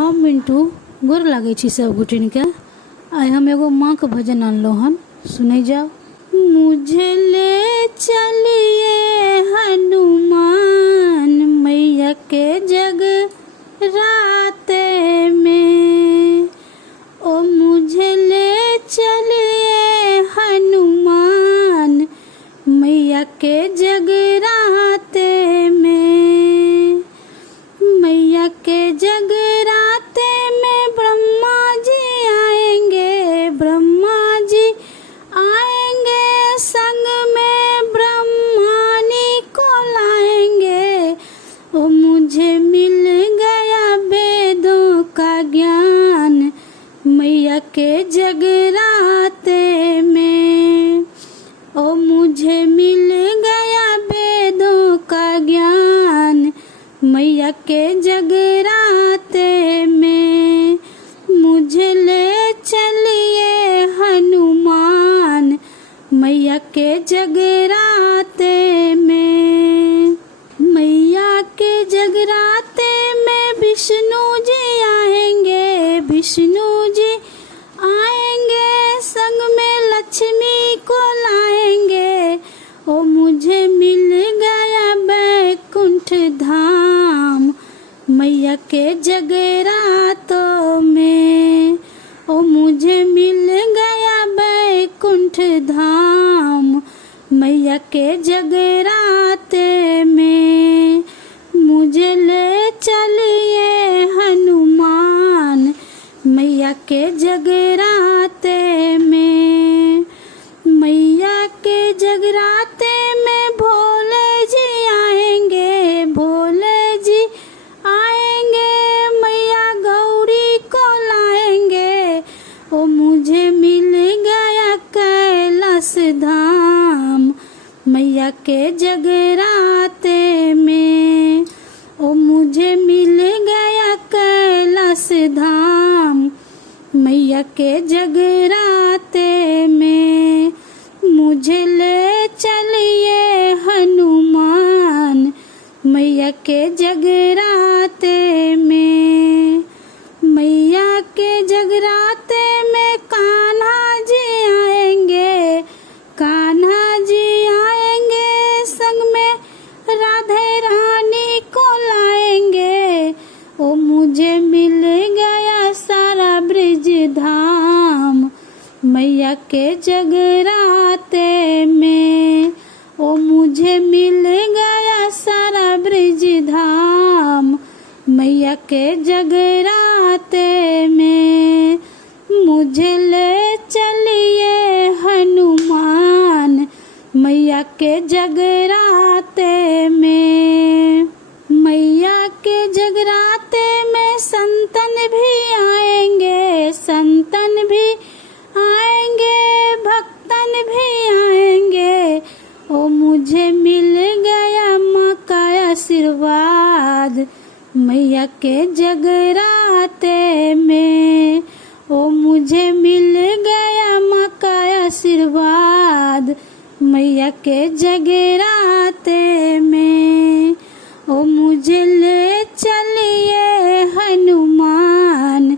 हम मिंटू गोर लागे छी सब गोटिन के। आइ हम एगो माँ के भजन आनलो हन, सुनै जाओ। मुझे ले चलिए हनुमान मैया के जगराते में, ओ मुझे ले चलिए हनुमान मैया के जगराते में। मैया के जगराते में ब्रह्मा जी आएंगे, ब्रह्मा जी आएंगे, संग में ब्रह्मानी को लाएंगे। ओ मुझे मिल गया वेदों का ज्ञान मैया के जगराते में। ओ मुझे मिल गया वेदों का ज्ञान मैया के जगराते में। मुझे ले चलिए हनुमान मैया के जगराते में। मैया के जगराते में विष्णु जी आएंगे, विष्णु जी आएंगे, संग में लक्ष्मी को लाएंगे। ओ मुझे मिल गया बैकुंठ धाम मैया के जगरातों में। ओ मुझे मिल गया बैकुंठ धाम मैया के जगराते में। मुझे ले चलिए हनुमान मैया के जगराते में। मैया के जगराते में भोले जी आएंगे, भोले जी आएंगे, मैया गौरी को लाएंगे। ओ मुझे मिल गया कैलाश धाम मैया के जगराते में। ओ मुझे मिल गया कैलाश धाम मैया के जगराते में। मुझे ले चलिए हनुमान मैया के जगराते में। मैया के जगराते में कान्हा जी आएंगे, कान्हा जी आएंगे, संग में राधे रानी को लाएंगे। ओ मुझे मिल गया सारा ब्रिज धाम मैया के जगराते में। ओ मुझे मिल गया सारा ब्रिज धाम मैया के जगराते में। मुझे ले चलिए हनुमान मैया के जगराते में। मैया के जगराते में संतन भी आएंगे, संतन भी आएंगे, भक्तन भी आएंगे। ओ मुझे मिल गया माँ का आशीर्वाद मैया के जगराते में। ओ मुझे मिल गया माँ का आशीर्वाद मैया के जगराते में। ओ मुझे ले चलिए हनुमान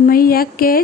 मैया के